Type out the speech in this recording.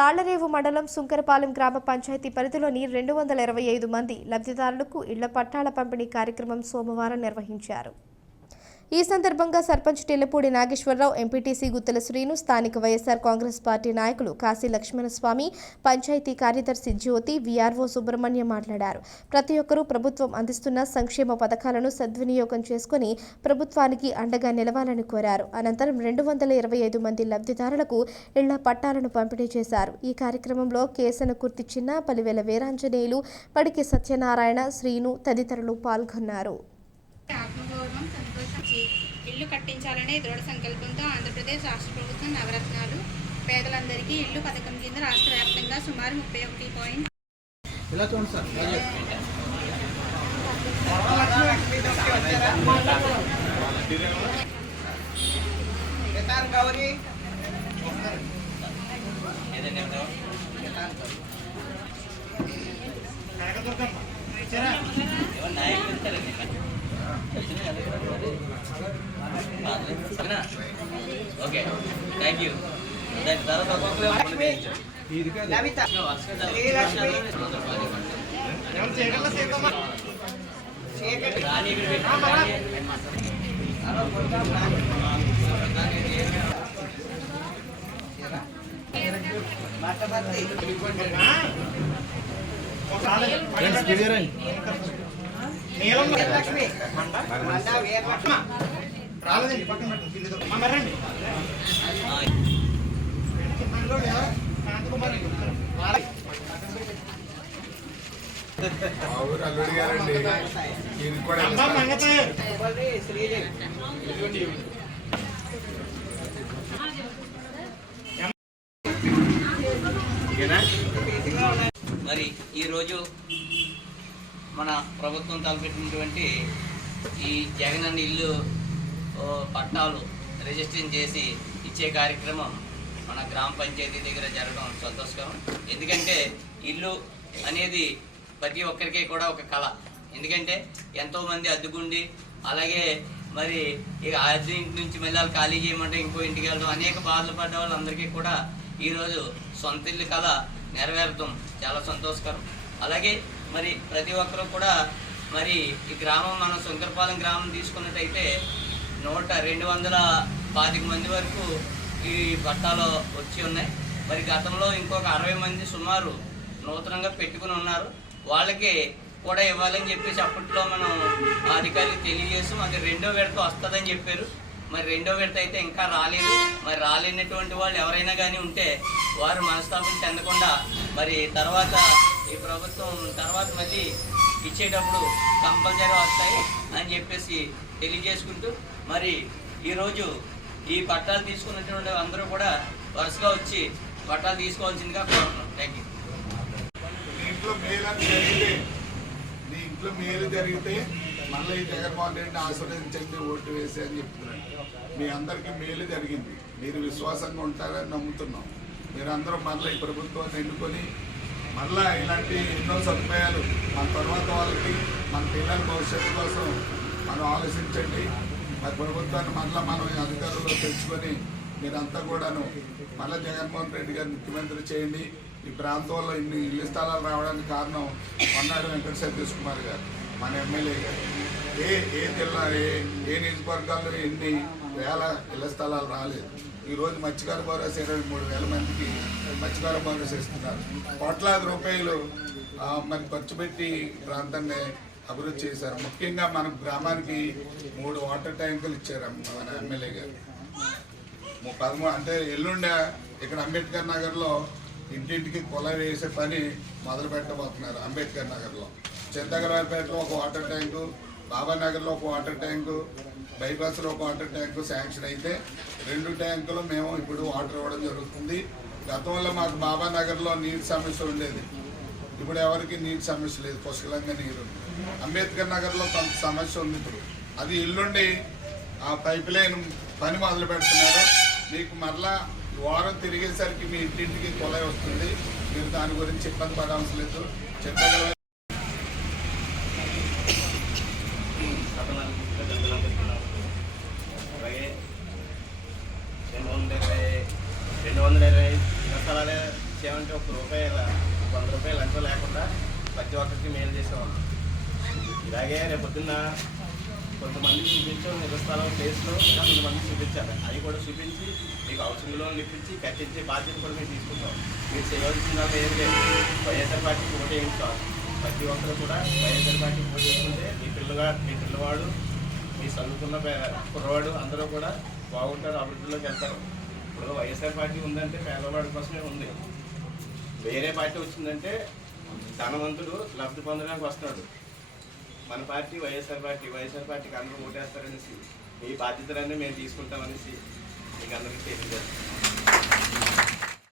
తాళ్లరేవు మండలం సుంకరపాలెం గ్రామ పంచాయతీ పరిధిలోని 225 మంది లబ్ధిదారులకు ఇళ్ల పట్టాల పంపిణీ కార్యక్రమం సోమవారం నిర్వహించారు. ఈ సందర్భంగా సర్పంచ్ టిల్లపూడి నాగేశ్వరరావు, ఎంపీటీసీ గుత్తల శ్రీను, స్థానిక వైఎస్ఆర్ కాంగ్రెస్ పార్టీ నాయకులు కాశీ లక్ష్మణస్వామి, పంచాయతీ కార్యదర్శి జ్యోతి, వీఆర్ఓ సుబ్రహ్మణ్యం మాట్లాడారు. ప్రతి ఒక్కరూ ప్రభుత్వం అందిస్తున్న సంక్షేమ పథకాలను సద్వినియోగం చేసుకుని ప్రభుత్వానికి అండగా నిలవాలని కోరారు. అనంతరం 225 మంది లబ్ధిదారులకు ఇళ్ల పట్టాలను పంపిణీ చేశారు. ఈ కార్యక్రమంలో కేసనకుర్తి చిన్న, పలివేల వీరాంజనేయులు, పడికి సత్యనారాయణ, శ్రీను తదితరులు పాల్గొన్నారు. ఆత్మగౌరవం, సంతోషించి ఇల్లు కట్టించాలనే దృఢ సంకల్పంతో ఆంధ్రప్రదేశ్ రాష్ట్ర ప్రభుత్వం నవరత్నాలు పేదలందరికీ ఇల్లు పథకం కింద రాష్ట్ర వ్యాప్తంగా సుమారు 31 ఓకే, థ్యాంక్ యూ. రాలేదండి, పక్కన పెట్టండి. అల్లుడి గారండి, మరి ఈరోజు మన ప్రభుత్వం తలపెట్టినటువంటి ఈ జగనన్న ఇల్లు పట్టాలు రిజిస్ట్రేషన్ చేసి ఇచ్చే కార్యక్రమం మన గ్రామ పంచాయతీ దగ్గర జరగడం సంతోషకరం. ఎందుకంటే ఇల్లు అనేది ప్రతి ఒక్కరికి కూడా ఒక కళ. ఎందుకంటే ఎంతోమంది అద్దెకుండి, అలాగే మరి ఇక అద్దె ఇంటి నుంచి మళ్ళీ ఖాళీ చేయమంటే ఇంకో ఇంటికి వెళ్ళడం, అనేక బాధలు పడ్డ వాళ్ళందరికీ కూడా ఈరోజు సొంత ఇల్లు కళ నెరవేరడం చాలా సంతోషకరం. అలాగే మరి ప్రతి ఒక్కరూ కూడా మరి ఈ గ్రామం, మనం సుంకరపాలెం గ్రామం తీసుకున్నట్టయితే 225 మంది వరకు ఈ పట్టాలు వచ్చి ఉన్నాయి. మరి గతంలో ఇంకొక 60 మంది సుమారు నూతనంగా పెట్టుకుని ఉన్నారు. వాళ్ళకి కూడా ఇవ్వాలని చెప్పేసి అప్పట్లో మనం అధికారులకు తెలియజేసి మాకు 2వ విడత వస్తుందని చెప్పారు. మరి 2వ విడత అయితే ఇంకా రాలేదు. మరి రాలేనటువంటి వాళ్ళు ఎవరైనా కానీ ఉంటే వారు మనస్తాపం చెందకుండా మరి తర్వాత ఈ ప్రభుత్వం తర్వాత మళ్ళీ ఇచ్చేటప్పుడు కంపల్సరీ వస్తాయి అని చెప్పేసి తెలియజేసుకుంటూ, మరి ఈరోజు ఈ పట్టాలు తీసుకున్నటువంటి అందరూ కూడా వరుసగా వచ్చి పట్టాలు తీసుకోవాల్సిందిగా కోరుతున్నాం. Thank you. నీ ఇంట్లో మేలు జరిగితే మళ్ళీ ఈ జగన్మోహన్ రెడ్డిని ఆశీర్వదించండి, ఓటు వేసి అని చెప్తున్నాను. మీ అందరికీ మేలు జరిగింది, మీరు విశ్వాసంగా ఉంటారని నమ్ముతున్నాం. మీరందరూ మళ్ళీ ఈ ప్రభుత్వాన్ని ఎన్నుకొని మళ్ళీ ఇలాంటి ఎన్నో సదుపాయాలు మన తర్వాత వాళ్ళకి, మన పిల్లల భవిష్యత్తు కోసం మనం ఆలోచించండి. మరి ప్రభుత్వాన్ని మళ్ళీ మనం అధికారుల్లో తెచ్చుకొని మీరంతా కూడాను మళ్ళీ జగన్మోహన్ రెడ్డి గారు ముఖ్యమంత్రి చేయండి. ఈ ప్రాంతంలో ఇన్ని ఇళ్ల స్థలాలు రావడానికి కారణం మన్నాడు వెంకట సతీష్ కుమార్ గారు, మన ఎమ్మెల్యే గారు. ఏ జిల్లా ఏ నియోజకవర్గాల్లో ఎన్ని వేల ఇళ్ల స్థలాలు రాలేదు. ఈరోజు మత్స్యకార భరోసా 23,000 మందికి మత్స్యకార భరోసా ఇస్తున్నారు. కోట్లాది రూపాయలు మరి ఖర్చు పెట్టి ప్రాంతాన్ని అభివృద్ధి చేశారు. ముఖ్యంగా మన గ్రామానికి 3 వాటర్ ట్యాంకులు ఇచ్చారు మన ఎమ్మెల్యే గారు. 13 అంటే ఎల్లుండే ఇక్కడ అంబేద్కర్ నగర్లో ఇంటింటికి కుళాయి వేసే పని మొదలు పెట్టబోతున్నారు. అంబేద్కర్ నగర్లో, చింతగరావుపేటలో ఒక వాటర్ ట్యాంకు, బాబానగర్లో ఒక వాటర్ ట్యాంకు, బైపాస్లో ఒక వాటర్ ట్యాంకు శాంక్షన్ అయితే 2 ట్యాంకులు మేము ఇప్పుడు వాటర్ ఇవ్వడం జరుగుతుంది. గతంలో మాకు బాబానగర్లో నీటి సమస్య ఉండేది, ఇప్పుడు ఎవరికి నీటి సమస్య లేదు, పుష్కలంగా నీరు. అంబేద్కర్ నగర్లో కొంత సమస్య ఉంది. ఇప్పుడు అది ఎల్లుండి ఆ పైప్ లైన్ పని మొదలు పెడుతున్నారు. మీకు మరలా వారం తిరిగేసరికి మీ ఇంటింటికి కుళాయి వస్తుంది. మీరు దాని గురించి ఇబ్బంది పడవలసిన లేదు. చెప్పగల అలాగే 220 స్థలాలే ఇచ్చామంటే ₹1 ఎంతో లేకుండా ప్రతి ఒక్కరికి మేలు చేసేవాళ్ళం. ఇలాగే రేపొద్దున్న కొంతమంది చూపించాం నిరస్థలం ప్లేస్లో ఇంకా కొంతమంది చూపించాలి. అవి కూడా చూపించి మీకు హౌసింగ్ లోన్లు ఇప్పించి కట్టించే బాధ్యత కూడా మేము తీసుకుంటాం. మీరు చేయవలసిన ఏం లేదు, వైఎస్ఆర్ పార్టీకి ఓటు వేయించాలి. ప్రతి ఒక్కరు కూడా వైఎస్ఆర్ పార్టీకి ఓటు వేసుకుంటే మీ పిల్లవాడు మీ చదువుకున్న కుర్రవాడు అందరూ కూడా బాగుంటారు, అభివృద్ధిలోకి వెళ్తారు. ఇప్పుడు వైఎస్ఆర్ పార్టీ ఉందంటే పేదవాడి కోసమే ఉంది. వేరే పార్టీ వచ్చిందంటే ధనవంతుడు లబ్ధి పొందడానికి వస్తున్నాడు. మన పార్టీ వైఎస్ఆర్ పార్టీకి అందరూ ఓటేస్తారనేసి మీ బాధ్యతలన్నీ మేము తీసుకుంటామనేసి మీకు అందరికీ తెలియజేస్తాం.